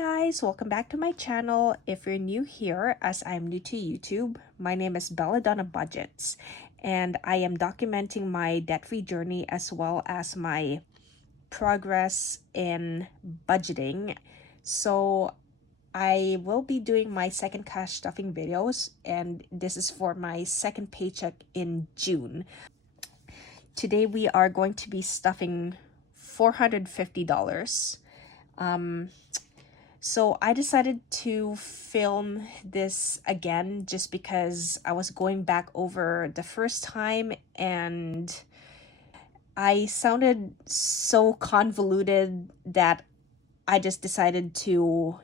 guys, welcome back to my channel. If you're new here, as I'm new to YouTube, my name is Belladonna Budgets, and I am documenting my debt-free journey as well as my progress in budgeting. So I will be doing my second cash stuffing videos, and this is for my second paycheck in June. Today we are going to be stuffing $450. So I decided to film this again just because I was going back over the first time and I sounded so convoluted that I just decided to,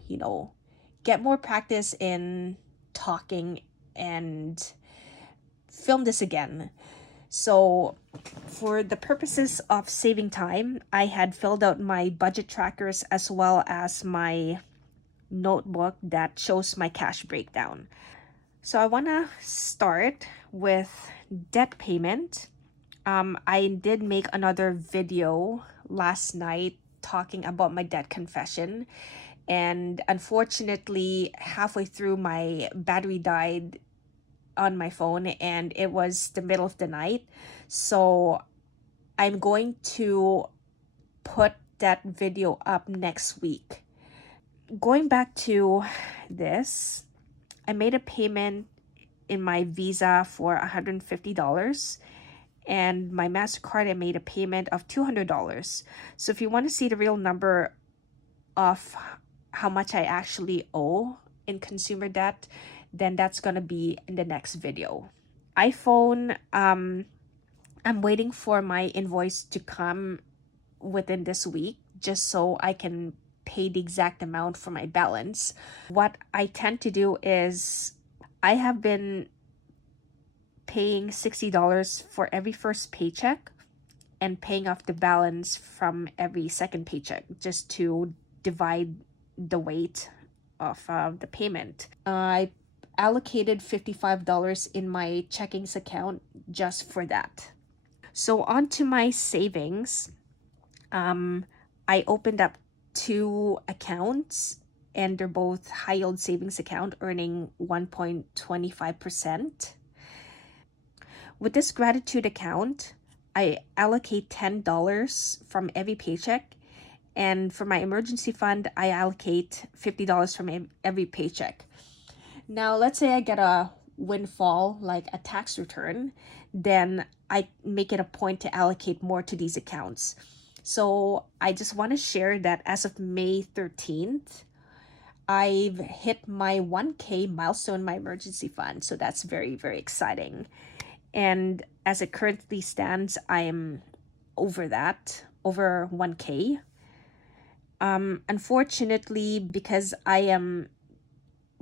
get more practice in talking and film this again. So for the purposes of saving time, I had filled out my budget trackers as well as my notebook that shows my cash breakdown. So I want to start with debt payment. I did make another video last night talking about my debt confession, and unfortunately halfway through my battery died on my phone and it was the middle of the night. So I'm going to put that video up next week. Going back to this, I made a payment in my Visa for $150 and my MasterCard I made a payment of $200. So if you want to see the real number of how much I actually owe in consumer debt, then that's going to be in the next video. iPhone, I'm waiting for my invoice to come within this week just so I can pay the exact amount for my balance. What I tend to do is I have been paying $60 for every first paycheck and paying off the balance from every second paycheck just to divide the weight of the payment. I allocated $55 in my checkings account just for that. So on to my savings. I opened up 2 accounts and they're both high yield savings account earning 1.25%. With this gratitude account, I allocate $10 from every paycheck, and for my emergency fund, I allocate $50 from every paycheck. Now, let's say I get a windfall, like a tax return, then I make it a point to allocate more to these accounts. So I just want to share that as of May 13th, I've hit my 1K milestone in my emergency fund. So that's very, very exciting. And as it currently stands, I am over that, over 1K. Unfortunately, because I am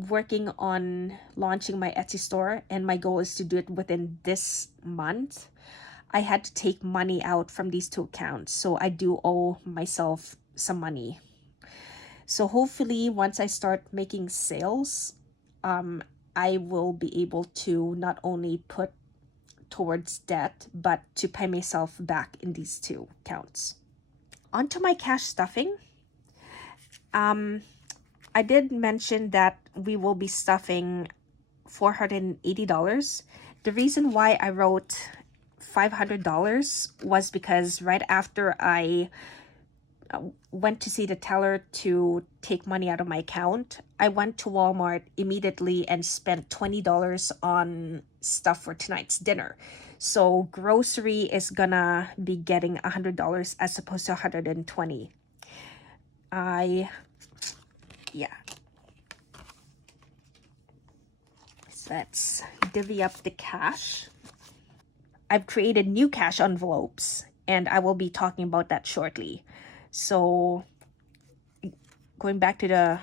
working on launching my Etsy store and my goal is to do it within this month, I had to take money out from these 2 accounts. So I do owe myself some money. So hopefully once I start making sales, I will be able to not only put towards debt, but to pay myself back in these 2 accounts. Onto my cash stuffing. I did mention that we will be stuffing $480. The reason why I wrote $500 was because right after I went to see the teller to take money out of my account, I went to Walmart immediately and spent $20 on stuff for tonight's dinner. So grocery is gonna be getting $100 as opposed to $120. So let's divvy up the cash. I've created new cash envelopes and I will be talking about that shortly. So going back to the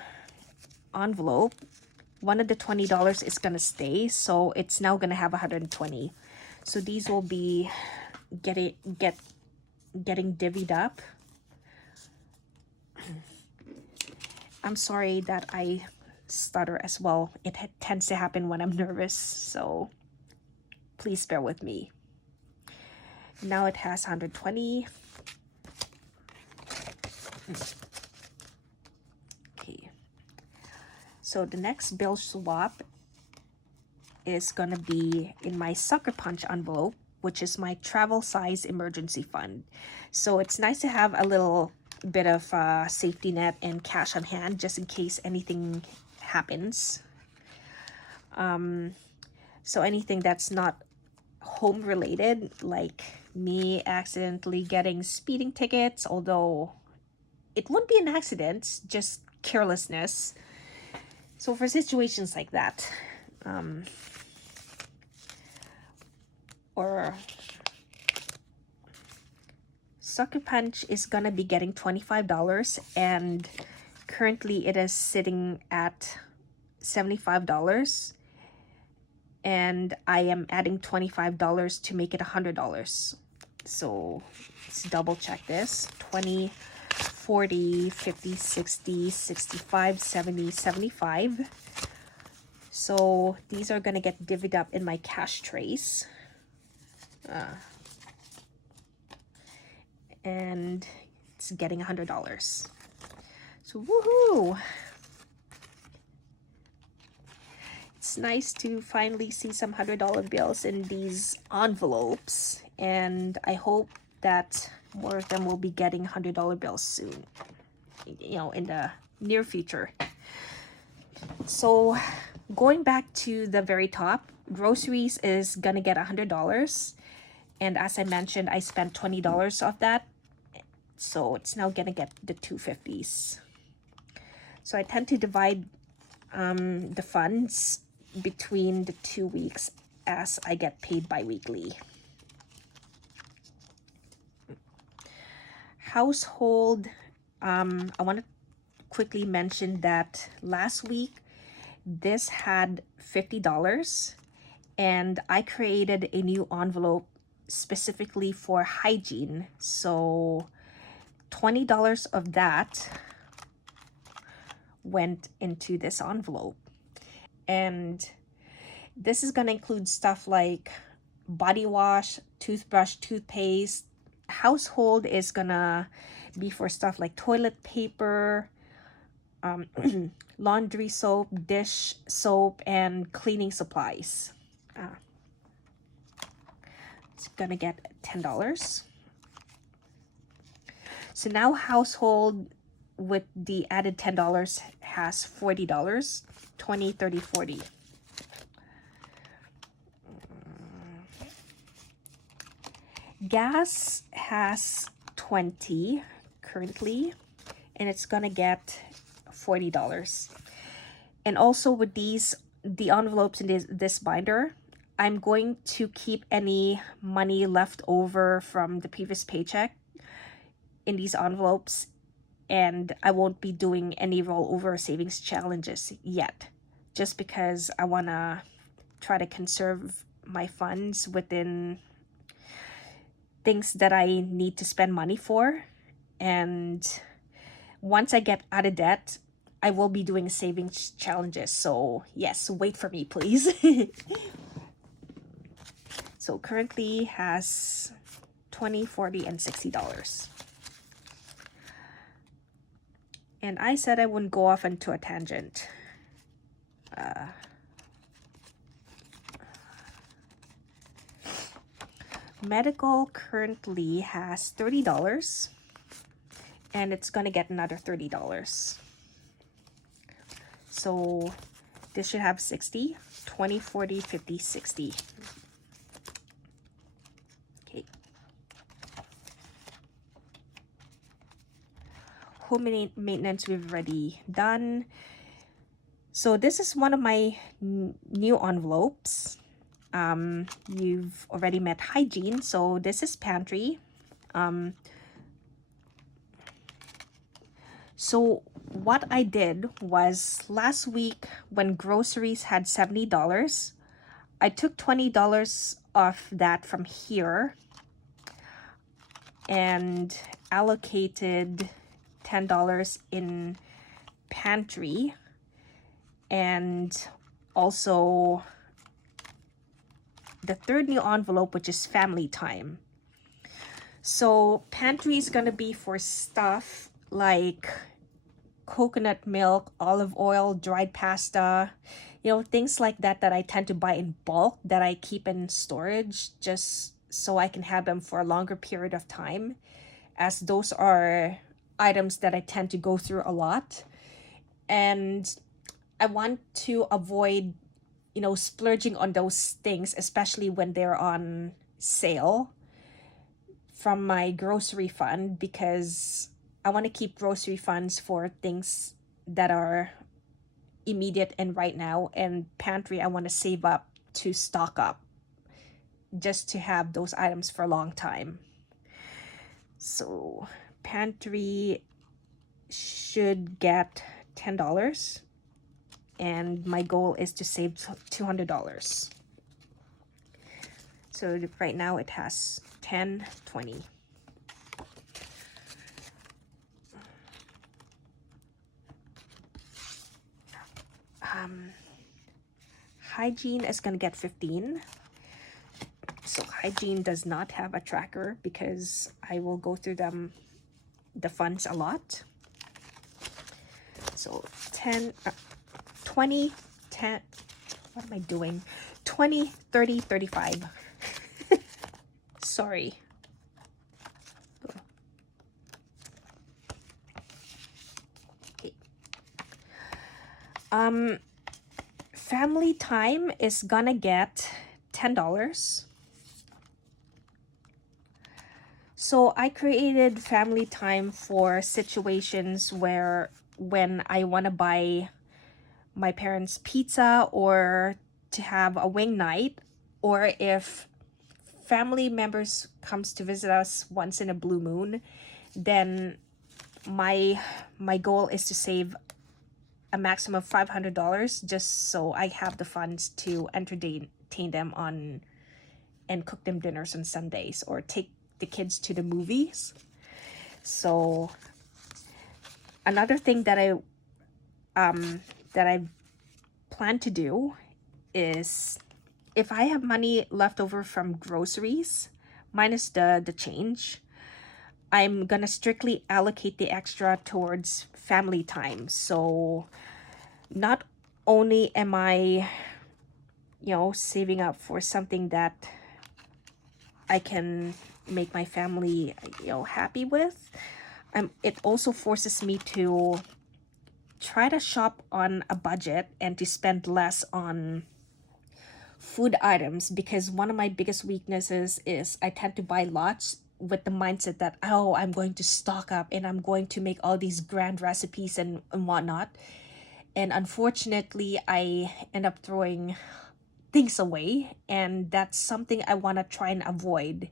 envelope, one of the $20 is gonna stay, so it's now gonna have 120. So these will be getting divvied up. I'm sorry that I stutter as well. It tends to happen when I'm nervous, so please bear with me. Now it has 120. Okay, So the next bill swap is gonna be in my Sucker Punch envelope, which is my travel size emergency fund. So it's nice to have a little bit of safety net and cash on hand just in case anything happens. So anything that's not home related, like me accidentally getting speeding tickets, although it wouldn't be an accident, just carelessness. So for situations like that, or Sucker Punch is gonna be getting $25, and currently it is sitting at $75, and I am adding $25 to make it $100. So let's double check this. 20, 40, 50, 60, 65, 70, 75. So these are gonna get divvied up in my cash trace. And it's getting $100. So woohoo! It's nice to finally see some $100 bills in these envelopes, and I hope that more of them will be getting $100 bills soon, you know, in the near future. So going back to the very top, groceries is gonna get $100, and as I mentioned, I spent $20 of that, so it's now gonna get the 250s. So I tend to divide the funds between the 2 weeks as I get paid bi-weekly. Household, I want to quickly mention that last week this had $50, and I created a new envelope specifically for hygiene. So $20 of that went into this envelope, and this is gonna include stuff like body wash, toothbrush, toothpaste. Household is gonna be for stuff like toilet paper, laundry soap, dish soap, and cleaning supplies. It's gonna get $10. So now household with the added $10 has $40, 20, 30, 40. Gas has 20 currently, and it's gonna get $40. And also with these, the envelopes in this binder, I'm going to keep any money left over from the previous paycheck in these envelopes, and I won't be doing any rollover savings challenges yet, just because I want to try to conserve my funds within things that I need to spend money for. And once I get out of debt, I will be doing savings challenges. So yes, wait for me, please. So currently has $20, $40, and $60. And I said I wouldn't go off into a tangent. Medical currently has $30, and it's gonna get another $30. So this should have 60, 20, 40, 50, 60. Okay. Home maintenance we've already done. So this is one of my new envelopes. You've already met hygiene, so this is pantry. So what I did was last week when groceries had $70, I took $20 off that from here and allocated $10 in pantry, and also the third new envelope, which is family time. So pantry is gonna be for stuff like coconut milk, olive oil, dried pasta, you know, things like that that I tend to buy in bulk that I keep in storage just so I can have them for a longer period of time, as those are items that I tend to go through a lot. And I want to avoid, you know, splurging on those things, especially when they're on sale from my grocery fund, because I want to keep grocery funds for things that are immediate and right now, and pantry I want to save up to stock up just to have those items for a long time. So pantry should get $10, and my goal is to save $200. So right now it has 10, 20. Hygiene is gonna get 15. So hygiene does not have a tracker because I will go through the funds a lot. So 10, 20, 10, what am I doing? 20, 30, 35. Sorry. Okay. Family time is gonna get $10. So I created family time for situations where when I want to buy my parents pizza or to have a wing night, or if family members comes to visit us once in a blue moon, then my goal is to save a maximum of $500 just so I have the funds to entertain them on and cook them dinners on Sundays or take the kids to the movies. So another thing that I plan to do is, if I have money left over from groceries minus the change, I'm gonna strictly allocate the extra towards family time. So not only am I, you know, saving up for something that I can make my family, you know, happy with, it also forces me to try to shop on a budget and to spend less on food items, because one of my biggest weaknesses is I tend to buy lots with the mindset that, oh, I'm going to stock up and I'm going to make all these grand recipes and whatnot. And unfortunately, I end up throwing things away, and that's something I want to try and avoid.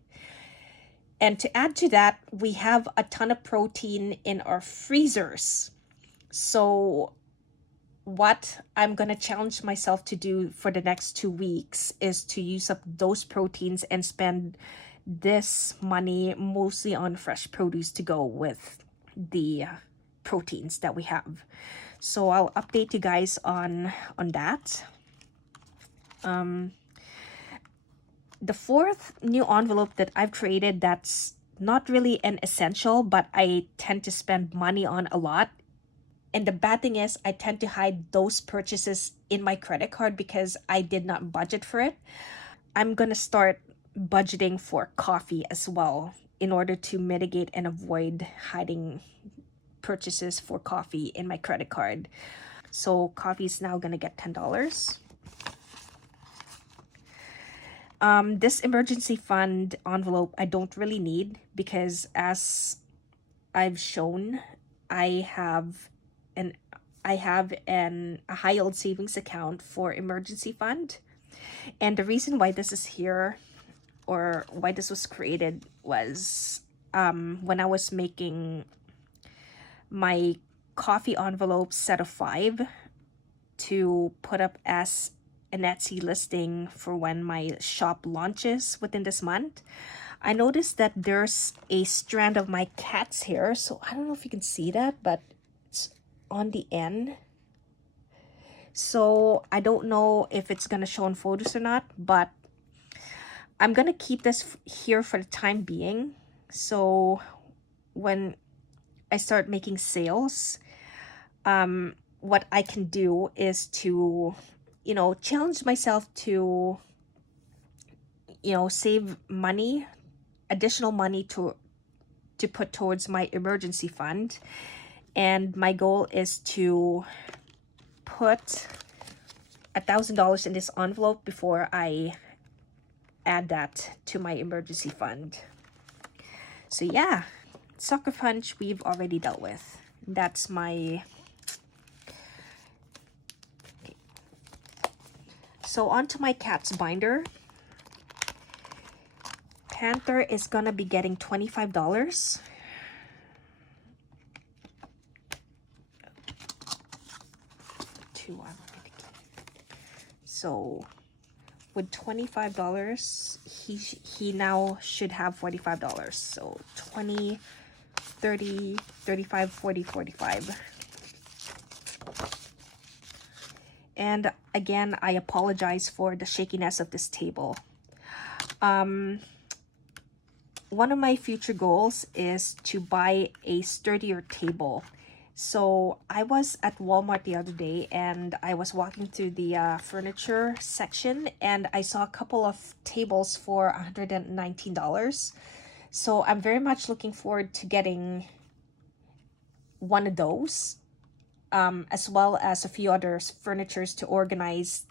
And to add to that, we have a ton of protein in our freezers. So what I'm going to challenge myself to do for the next 2 weeks is to use up those proteins and spend this money mostly on fresh produce to go with the proteins that we have. So I'll update you guys on that. The fourth new envelope that I've created that's not really an essential, but I tend to spend money on a lot. And the bad thing is I tend to hide those purchases in my credit card because I did not budget for it. I'm going to start budgeting for coffee as well in order to mitigate and avoid hiding purchases for coffee in my credit card. So coffee is now going to get $10. This emergency fund envelope I don't really need because, as I've shown, I have a high yield savings account for emergency fund. And the reason why this is here, or why this was created, was when I was making my coffee envelope set of 5 to put up as an Etsy listing for when my shop launches within this month. I noticed that there's a strand of my cat's hair, so I don't know if you can see that, but it's on the end. So I don't know if it's gonna show in photos or not, but I'm gonna keep this here for the time being. So when I start making sales, what I can do is to, you know, challenge myself to, you know, save money, additional money to put towards my emergency fund. And my goal is to put $1,000 in this envelope before I add that to my emergency fund. So yeah, sucker punch we've already dealt with. That's my... Okay. So on to my cat's binder. Panther is gonna be getting $25. So with $25, he now should have $45. So 20, 30, 35, 40, 45. And again, I apologize for the shakiness of this table. One of my future goals is to buy a sturdier table. So I was at Walmart the other day and I was walking through the furniture section and I saw a couple of tables for $119. So I'm very much looking forward to getting one of those, as well as a few other furnitures to organize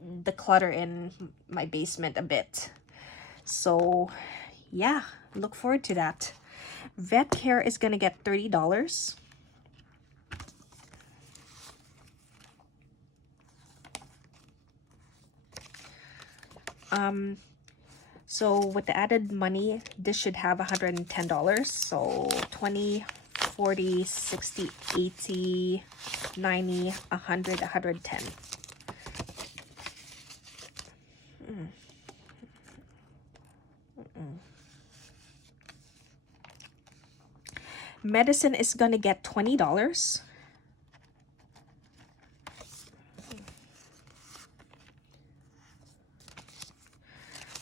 the clutter in my basement a bit. So yeah, look forward to that. Vet care is gonna get $30. So with the added money, this should have $110. So 20, 40, 60, 80, 90, 100, 110. Medicine is gonna get $20.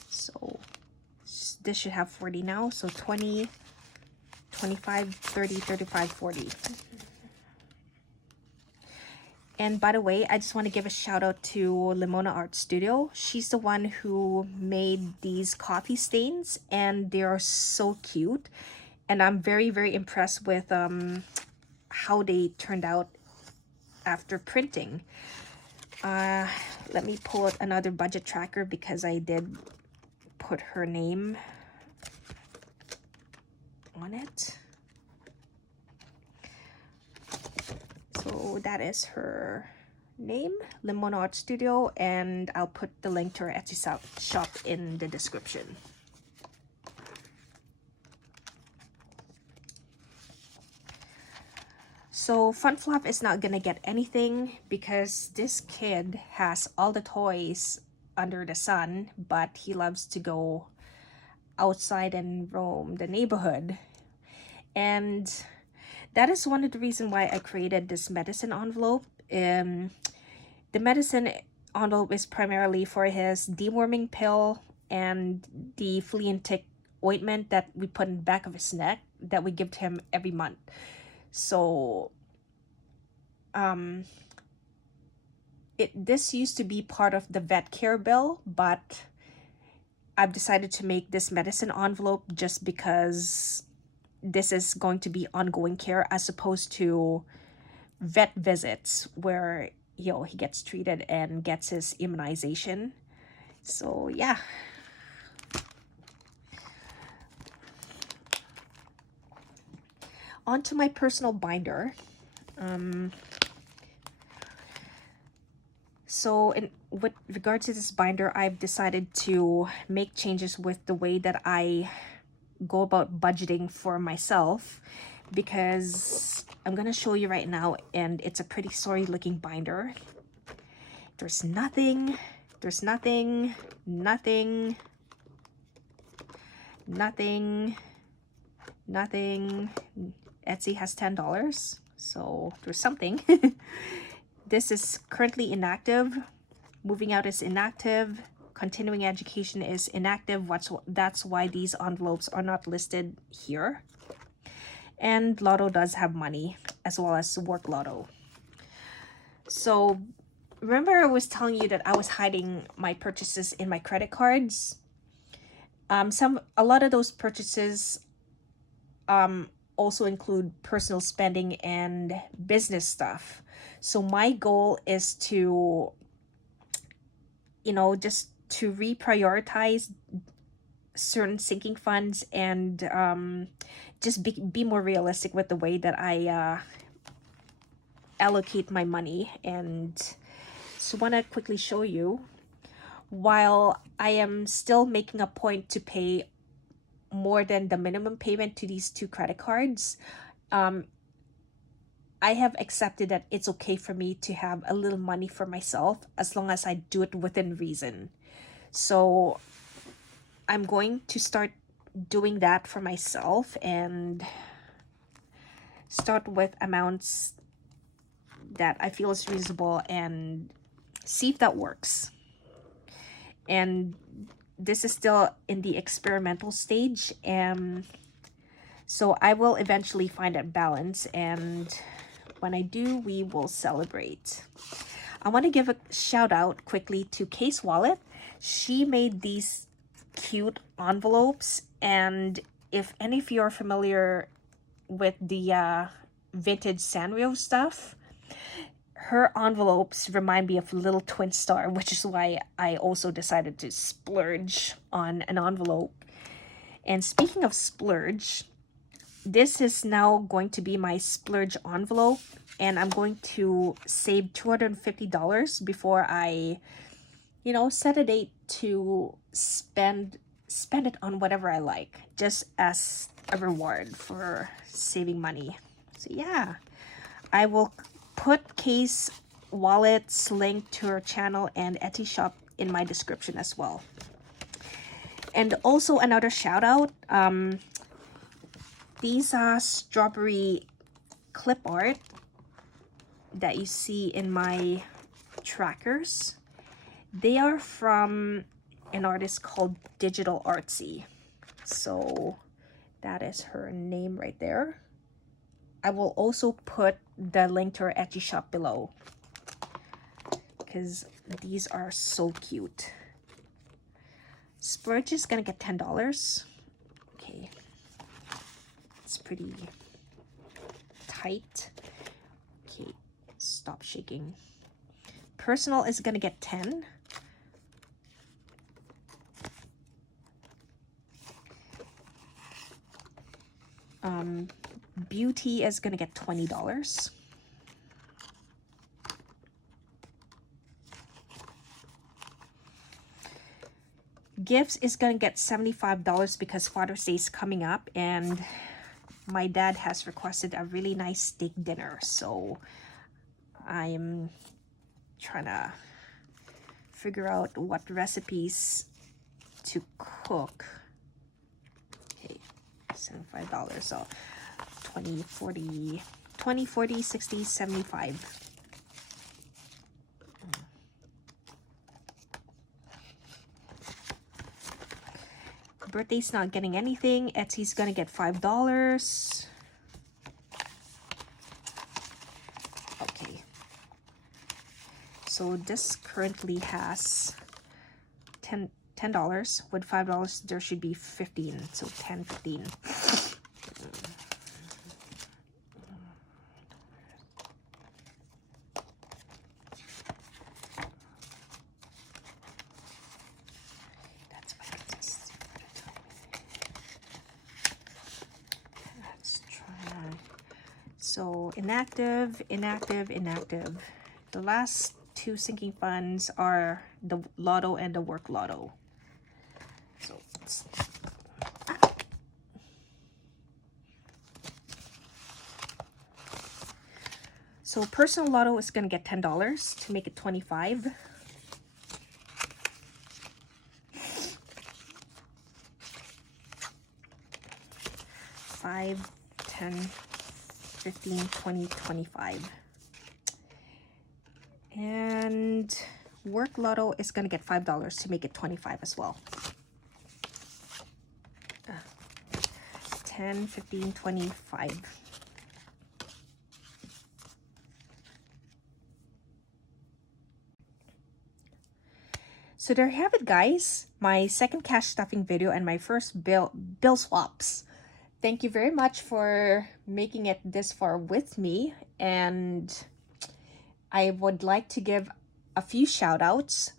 So this should have 40 now. So 20, 25, 30, 35, 40. And by the way, I just want to give a shout out to LIMONAartstudio. She's the one who made these coffee stains and they are so cute. And I'm very, very impressed with how they turned out after printing. Let me pull out another budget tracker because I did put her name on it. So that is her name, LIMONAartstudio, and I'll put the link to her Etsy shop in the description. So Fun Flop is not gonna get anything because this kid has all the toys under the sun, but he loves to go outside and roam the neighborhood. And that is one of the reasons why I created this medicine envelope. The medicine envelope is primarily for his deworming pill and the flea and tick ointment that we put in the back of his neck that we give to him every month. So this used to be part of the vet care bill, but I've decided to make this medicine envelope just because this is going to be ongoing care as opposed to vet visits where, you know, he gets treated and gets his immunization. So yeah. On to my personal binder. So with regard to this binder, I've decided to make changes with the way that I go about budgeting for myself, because I'm gonna show you right now, and it's a pretty sorry looking binder. There's nothing. Etsy has $10, so there's something. This is currently inactive. Moving out is inactive. Continuing education is inactive. That's why these envelopes are not listed here. And Lotto does have money, as well as Work Lotto. So remember I was telling you that I was hiding my purchases in my credit cards? A lot of those purchases also include personal spending and business stuff. So my goal is to, just to reprioritize certain sinking funds and just be more realistic with the way that I allocate my money. And so want to quickly show you, while I am still making a point to pay more than the minimum payment to these two credit cards, I have accepted that it's okay for me to have a little money for myself as long as I do it within reason. So I'm going to start doing that for myself and start with amounts that I feel is reasonable and see if that works. And this is still in the experimental stage, and so I will eventually find that balance, and when I do, we will celebrate. I want to give a shout out quickly to KaysWallet. She made these cute envelopes, and if any of you are familiar with the vintage Sanrio stuff, her envelopes remind me of Little Twin Star, which is why I also decided to splurge on an envelope. And speaking of splurge, this is now going to be my splurge envelope, and I'm going to save $250 before I, set a date to spend it on whatever I like, just as a reward for saving money. So yeah, I will put KaysWallet's link to her channel and Etsy shop in my description as well. And also another shout out, these strawberry clip art that you see in my trackers, they are from an artist called DigitalArtsi. So that is her name right there. I will also put the link to her Etsy shop below because these are so cute. Splurge is gonna get $10. Okay, it's pretty tight. Okay, stop shaking. Personal is gonna get 10. Beauty is gonna get $20. Gifts is gonna get $75 because Father's Day is coming up and my dad has requested a really nice steak dinner, so I'm trying to figure out what recipes to cook. Okay, $75, so 20, 40, 20, 40, 60, 75. Birthday's not getting anything. Etsy's gonna get $5. Okay. So this currently has $10. With $5, there should be 15. So 10, 15. So inactive, inactive, inactive. The last two sinking funds are the lotto and the work lotto. So personal lotto is gonna get $10 to make it 25. $5, 10, 15, 20, 25. And work lotto is gonna get $5 to make it 25 as well. 10, 15, 25. So there you have it, guys. My second cash stuffing video and my first bill swaps. Thank you very much for making it this far with me, and I would like to give a few shout outs.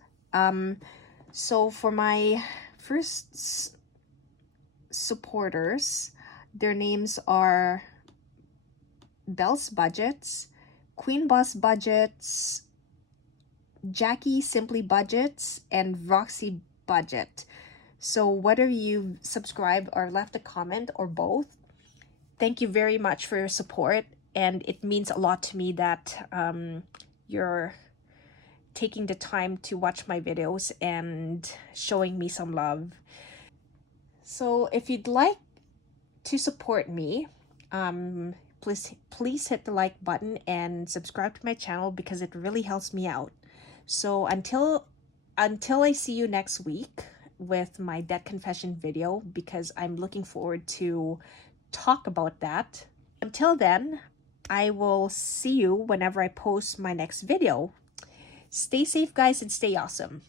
So for my first supporters, their names are Belle's Budgets, Queen Boss Budgets, Jackie Simply Budgets, and Roxy Budget. So whether you subscribed or left a comment or both, thank you very much for your support, and it means a lot to me that you're taking the time to watch my videos and showing me some love. So if you'd like to support me, please hit the like button and subscribe to my channel because it really helps me out. So until I see you next week with my debt confession video, because I'm looking forward to talk about that. Until then, I will see you whenever I post my next video. Stay safe, guys, and stay awesome.